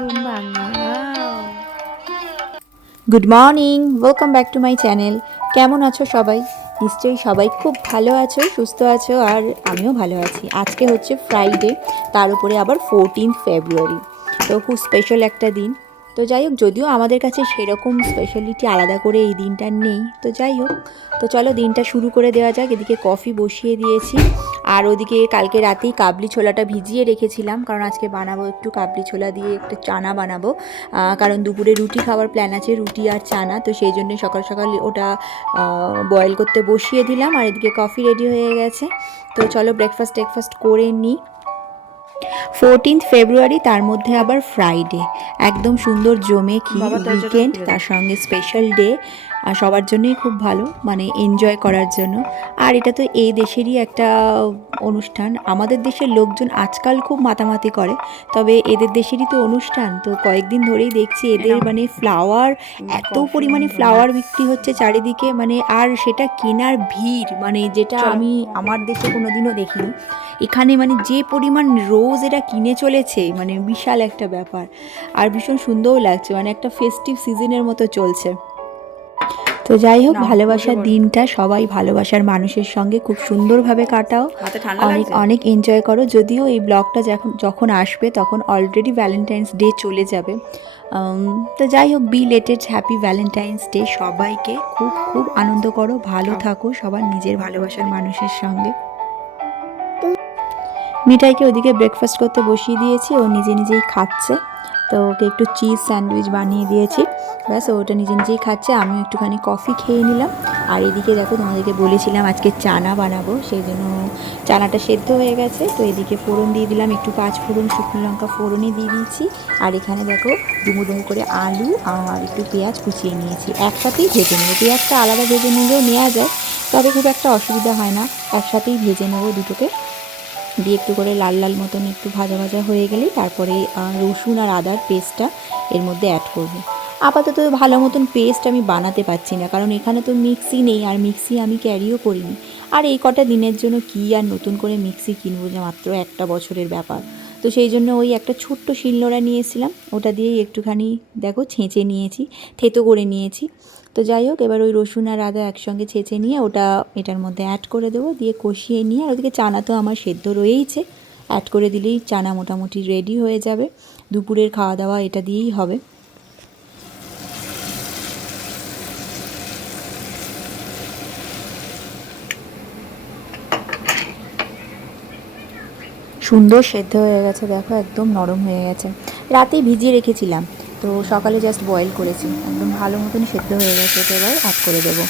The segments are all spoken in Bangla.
ঘুম ভাঙাও। Good morning, welcome back to my channel. কেমন আছো সবাই? নিশ্চয়ই সবাই খুব ভালো আছো, সুস্থ আছো, আর আমিও ভালো আছি। আজকে হচ্ছে ফ্রাইডে, তার উপরে আবার 14 ফেব্রুয়ারি, তো খুব স্পেশাল একটা দিন। তো যাই হোক, যদিও আমাদের কাছে সেরকম স্পেশালিটি আলাদা করে এই দিনটা নেই, তো যাই হোক, তো চলো দিনটা শুরু করে দেওয়া যাক। এদিকে কফি বসিয়ে দিয়েছি, আর ওদিকে কালকে রাতেই কাবলি ছোলাটা ভিজিয়ে রেখেছিলাম, কারণ আজকে বানাবো একটু কাবলি ছোলা দিয়ে একটু চানা বানাবো। কারণ দুপুরে রুটি খাওয়ার প্ল্যান আছে, রুটি আর চানা, তো সেই জন্য সকাল সকাল ওটা বয়েল করতে বসিয়ে দিলাম। আর এদিকে কফি রেডি হয়ে গেছে, তো চলো ব্রেকফাস্ট করে নিই। 14 ফেব্রুয়ারি, তার মধ্যে আবার ফ্রাইডে, একদম সুন্দর জমে কি উইকেন্ড, তার সঙ্গে স্পেশাল ডে, আর সবার জন্যই খুব ভালো, মানে এনজয় করার জন্য। আর এটা তো এই দেশেরই একটা অনুষ্ঠান। আমাদের দেশের লোকজন আজকাল খুব মাতামাতি করে, তবে এদের দেশেরই তো অনুষ্ঠান। তো কয়েকদিন ধরেই দেখছি এদের মানে ফ্লাওয়ার, এত পরিমাণে ফ্লাওয়ার বিক্রি হচ্ছে চারিদিকে, মানে আর সেটা কেনার ভিড়, মানে যেটা আমি আমার দেশে কোনোদিনও দেখিনি। এখানে মানে যে পরিমাণ রোজ এরা কিনে চলেছে, মানে বিশাল একটা ব্যাপার। আর ভীষণ সুন্দরও লাগছে, মানে একটা ফেস্টিভ সিজনের মতো চলছে। তো যাই হোক, ভালোবাসার দিনটা সবাই ভালোবাসার মানুষের সঙ্গে খুব সুন্দরভাবে কাটাও, অনেক অনেক এনজয় করো। যদিও এই ব্লগটা যখন আসবে তখন অলরেডি ভ্যালেন্টাইন্স ডে চলে যাবে। তো যাই হোক, বিলেটেড হ্যাপি ভ্যালেন্টাইন্স ডে সবাইকে। খুব খুব আনন্দ করো, ভালো থাকো সবার নিজের ভালোবাসার মানুষের সঙ্গে। মিঠাইকে ওদিকে ব্রেকফাস্ট করতে বসিয়ে দিয়েছি, ও নিজে নিজেই খাচ্ছে। তো ওকে একটু চিজ স্যান্ডউইচ বানিয়ে দিয়েছি, ব্যাস ওটা নিজে নিজেই খাচ্ছে। আমিও একটুখানি কফি খেয়ে নিলাম। আর এদিকে দেখো, তোমাদেরকে বলেছিলাম আজকে চানা বানাবো, সেই জন্য চানাটা সেদ্ধ হয়ে গেছে। তো এদিকে ফোড়ন দিয়ে দিলাম, একটু পাঁচ ফোড়ন, শুকনো লঙ্কা ফোড়নে দিয়ে দিয়েছি। আর এখানে দেখো ডুমো ডুমো করে আলু আর একটু পেঁয়াজ কুচিয়ে নিয়েছি, একসাথেই ভেজে নেবো। পেঁয়াজটা আলাদা ভেজে নিলেও নেওয়া যায়, তবে খুব একটা অসুবিধা হয় না, একসাথেই ভেজে নেবো দুটোকে দিয়ে। একটু করে লাল লাল মতন একটু ভাজা ভাজা হয়ে গেলেই তারপরে রসুন আর আদার পেস্টটা এর মধ্যে অ্যাড করব। আপাতত ভালো মতন পেস্ট আমি বানাতে পারছি না, কারণ এখানে তো মিক্সি নেই, আর মিক্সি আমি ক্যারিও করিনি। আর এই কটা দিনের জন্য কি আর নতুন করে মিক্সি কিনবো, যে মাত্র একটা বছরের ব্যাপার। তো সেই জন্য ওই একটা ছোট্ট শিলনোড়া নিয়েছিলাম, ওটা দিয়েই একটুখানি দেখো ছেঁচে নিয়েছি, থেতো করে নিয়েছি। তো যাই হোক, এবার ওই রসুন আর আদা একসঙ্গে ছেঁচে নিয়ে ওটা এটার মধ্যে অ্যাড করে দেবো, দিয়ে কষিয়ে নিয়ে। আর ওদিকে চানা তো আমার সেদ্ধ রয়েইছে, অ্যাড করে দিলেই চানা মোটামুটি রেডি হয়ে যাবে। দুপুরের খাওয়া দাওয়া এটা দিয়েই হবে। সুন্দর সেদ্ধ হয়ে গেছে, দেখো একদম নরম হয়ে গেছে। রাতেই ভিজিয়ে রেখেছিলাম, তো সকালে জাস্ট বয়েল করেছি, একদম ভালো মতন সেদ্ধ হয়ে গেছে। এটা এবার অ্যাড করে দেবো।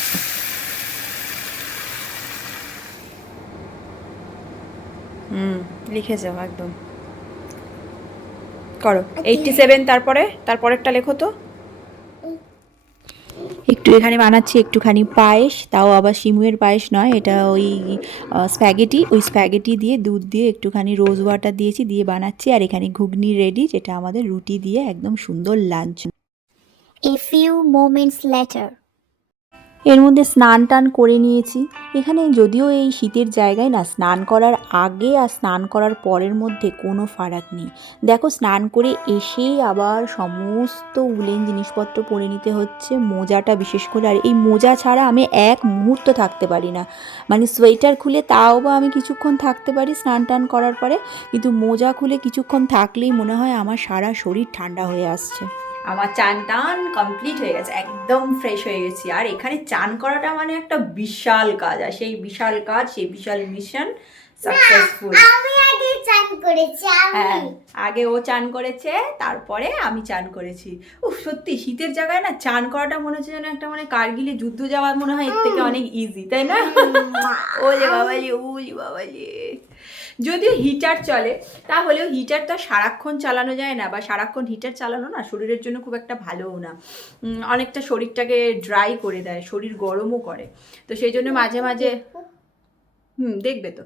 লিখে যাও একদম, করো 87, তারপরেরটা লেখো তো। একটু এখানে বানাচ্ছি একটুখানি পায়েস, তাও আবার সিমুয়ের পায়েস নয়, এটা ওই স্প্যাগেটি, ওই স্প্যাগেটি দিয়ে দুধ দিয়ে একটুখানি রোজ ওয়াটার দিয়েছি, দিয়ে বানাচ্ছি। আর এখানে ঘুগনি রেডি, যেটা আমাদের রুটি দিয়ে একদম সুন্দর lunch. A few moments later. এর মধ্যে স্নান টান করে নিয়েছি। এখানে যদিও এই শীতের জায়গায় না, স্নান করার আগে আর স্নান করার পরের মধ্যে কোনো ফারাক নেই। দেখো, স্নান করে এসেই আবার সমস্ত উলেন জিনিসপত্র পরে নিতে হচ্ছে, মোজাটা বিশেষ করে। আর এই মোজা ছাড়া আমি এক মুহূর্ত থাকতে পারি না, মানে সোয়েটার খুলে তাও বা আমি কিছুক্ষণ থাকতে পারি স্নান টান করার পরে, কিন্তু মোজা খুলে কিছুক্ষণ থাকলেই মনে হয় আমার সারা শরীর ঠান্ডা হয়ে আসছে। আমার চান টান কমপ্লিট হয়ে গেছে, একদম ফ্রেশ হয়ে গেছি। আর এখানে চান করাটা মানে একটা বিশাল কাজ, আর সেই বিশাল কাজ, সেই বিশাল মিশন সাকসেসফুল। আমি আগে চান করেছি। হ্যাঁ, আগে ও চান করেছে, তারপরে আমি চান করেছি। উফ, সত্যি শীতের জায়গায় না চান করাটা মনে হচ্ছে যেন একটা মানে কার্গিলে যুদ্ধ যাওয়ার মনে হয় এর থেকে অনেক ইজি, তাই না? ও যে বাবাজি, ওলি বাবাজি। যদিও হিটার চলে, তাহলেও হিটারটা সারাক্ষণ চালানো যায় না, বা সারাক্ষণ হিটার চালানো না শরীরের জন্য খুব একটা ভালোও না। অনেকটা শরীরটাকে ড্রাই করে দেয়, শরীর গরমও করে। তো সেই জন্য মাঝে মাঝে দেখবে তো,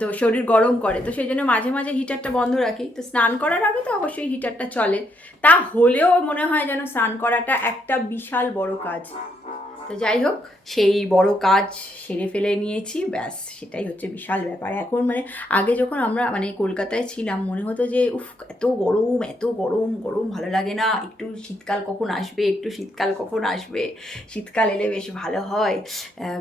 তো শরীর গরম করে, তো সেই জন্য মাঝে মাঝে হিটারটা বন্ধ রাখি। তো স্নান করার আগে তো অবশ্যই হিটারটা চলে, তা হলেও মনে হয় যেন স্নান করাটা একটা বিশাল বড় কাজ। তো যাই হোক, সেই বড় কাজ সেরে ফেলে নিয়েছি, ব্যাস সেটাই হচ্ছে বিশাল ব্যাপার। এখন মানে আগে যখন আমরা মানে কলকাতায় ছিলাম মনে হতো যে উফ এত গরম, এত গরম, গরম ভালো লাগে না, একটু শীতকাল কখন আসবে, একটু শীতকাল কখন আসবে, শীতকাল এলে বেশ ভালো হয়।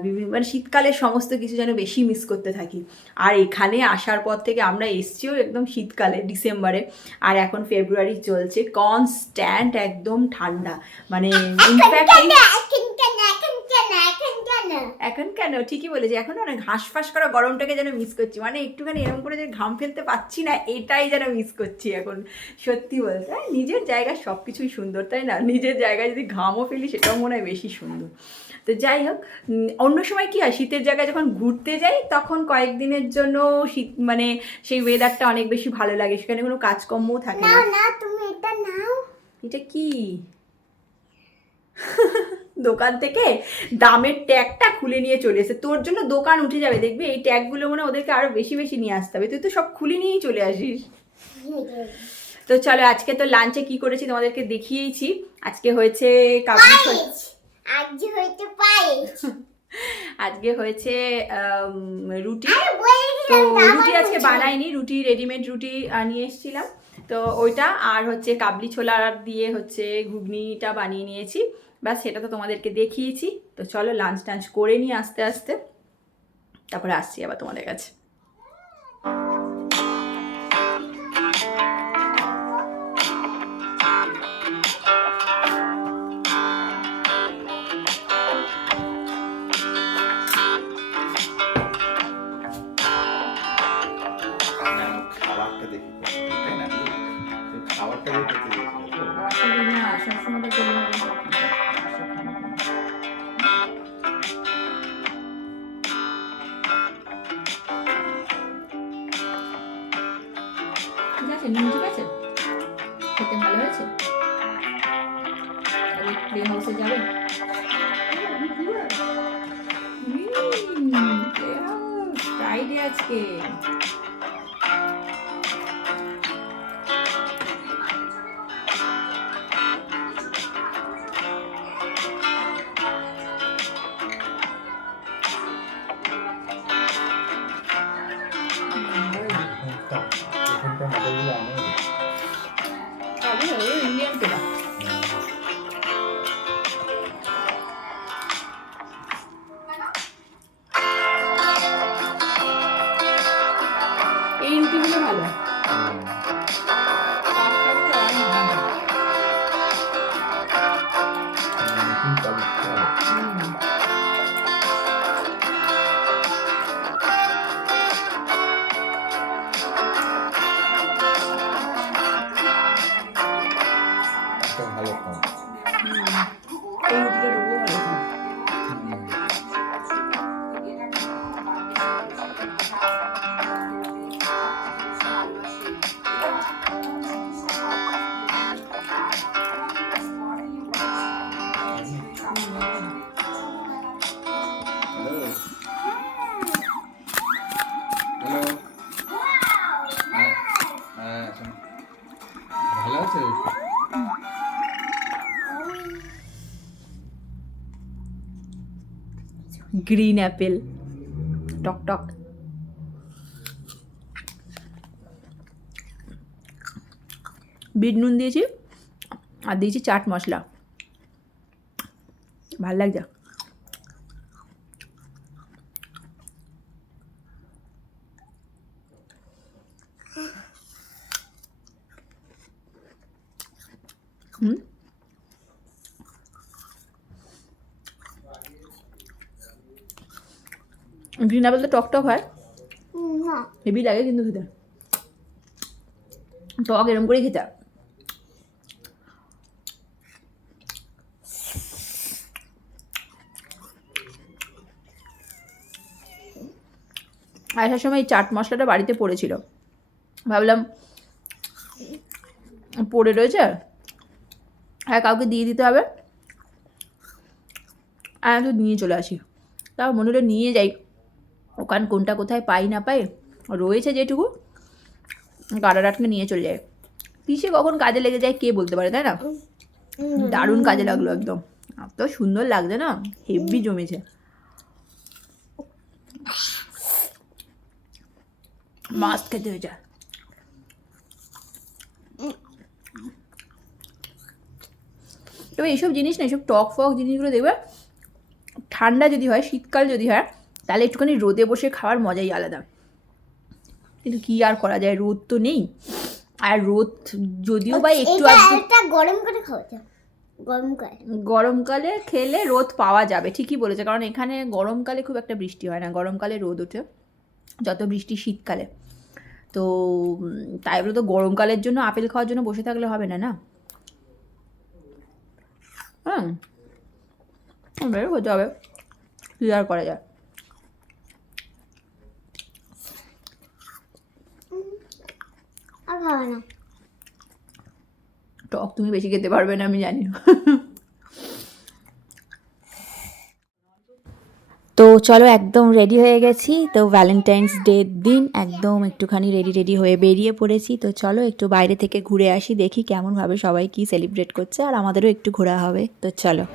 বিভিন্ন মানে শীতকালের সমস্ত কিছু যেন বেশি মিস করতে থাকি। আর এখানে আসার পর থেকে আমরা এসছিও একদম শীতকালে, ডিসেম্বরে, আর এখন ফেব্রুয়ারি চলছে, কনস্ট্যান্ট একদম ঠান্ডা। মানে ইনফ্যাক্ট এখন কেন, ঠিকই বলেছি, এখন অনেক হাঁসফাঁস করা গরমটাকে যেন মিস করছি, মানে একটুখানি এরকম করে যে ঘাম ফেলতে পাচ্ছি না, এটাই যেন মিস করছি এখন। সত্যি বলতে নিজের জায়গায় সব কিছুই সুন্দর, তাই না? নিজের জায়গায় যদি ঘামও ফেলি সেটাও মনে হয় বেশি সুন্দর। তো যাই হোক, অন্য সময় কী হয়, শীতের জায়গায় যখন ঘুরতে যাই তখন কয়েকদিনের জন্য শীত মানে সেই ওয়েদারটা অনেক বেশি ভালো লাগে, সেখানে কোনো কাজকর্মও থাকে না। না তুমি এটা নাও। এটা কি? দোকান থেকে দামের ট্যাগটা খুলে নিয়ে চলে এসে, তোর জন্য দোকান উঠে যাবে দেখবি, এই ট্যাগগুলো মনে হয় ওদেরকে আরো বেশি বেশি নিয়ে আসতে হবে, তুই তো সব খুলে নিয়েই চলে আসিস। তো চলো, আজকে তো লাঞ্চে কি করেছি তোমাদেরকে দেখিয়েছি। আজকে হয়েছে কাবলি ছোলা, আজ হইতে পায়েস। আজকে হয়েছে রুটি। তো রুটি আজকে বানাইনি, রুটি রেডিমেড রুটি নিয়ে এসেছিলাম, তো ওইটা আর হচ্ছে কাবলি ছোলা দিয়ে হচ্ছে ঘুগনিটা বানিয়ে নিয়েছি, ব্যাস সেটা তো তোমাদেরকে দেখিয়েছি। তো চলো লাঞ্চ টাঞ্চ করে নিই আস্তে আস্তে, তারপরে আসছি আবার তোমাদের কাছে। খাবারটা দেখি তাই না, খাবারটা দেখতে সবসময় তো ঠিক আছে, নুন ঠিক আছে, খেতে ভালো হয়েছে। প্লে হাউসে যাবে, ফ্রাইডে আজকে। ইন্ডিয়ান পেলা এই রুটিগুলো ভালো। ভালো খাও। এই রুটিটা ঢুকবো ভালো। ভালো আছে। গ্রিন অ্যাপেল টক টক। বিট নুন দিয়েছি আর দিয়েছি চাট মশলা, ভাল লাগছে। গ্রিন অ্যাপেল তো টক টক হয়, হেভি লাগে কিন্তু খেতে, টক এরম করেই খেতে। আসার সময় এই চাট মশলাটা বাড়িতে পড়েছিল, ভাবলাম পড়ে রয়েছে, হ্যাঁ কাউকে দিয়ে দিতে হবে, আর একটু নিয়ে চলে আসি। তাও মনে হলো নিয়ে যাই, ওখান কোনটা কোথায় পাই না পাই, রয়েছে যেটুকু গাড়া রাটকে নিয়ে চলে যায়। কিসে কখন কাজে লেগে যায় কে বলতে পারে, তাই না? দারুণ কাজে লাগলো একদম। এত সুন্দর লাগছে না, হেভি জমেছে। মাছ খেতে হয়েছে। তবে এইসব জিনিস না, এইসব টক ফক জিনিসগুলো দেখবে ঠান্ডা যদি হয়, শীতকাল যদি হয়, তাহলে একটুখানি রোদে বসে খাওয়ার মজাই আলাদা। কিন্তু কি আর করা যায়, রোদ তো নেই। আর রোদ যদিও বা একটু এটা গরম করে খাওয়া যায়, গরমকালে খেলে রোদ পাওয়া যাবে, ঠিকই বলেছে। কারণ এখানে গরমকালে খুব একটা বৃষ্টি হয় না, গরমকালে রোদ ওঠে যত বৃষ্টি শীতকালে। তো তাই বলে তো গরমকালের জন্য আপেল খাওয়ার জন্য বসে থাকলে হবে না, না? হ্যাঁ, বের হতে হবে, কি আর করা যায়। আর খাওয়া না। টক তুমি বেশি খেতে পারবে না, আমি জানি। তো চলো, একদম রেডি হয়ে গেছি। তো ভ্যালেন্টাইন্স ডের দিন একদম একটুখানি রেডি হয়ে বেরিয়ে পড়েছি। তো চলো একটু বাইরে থেকে ঘুরে আসি, দেখি কেমনভাবে সবাই কি সেলিব্রেট করছে, আর আমাদেরও একটু ঘোরা হবে। তো চলো।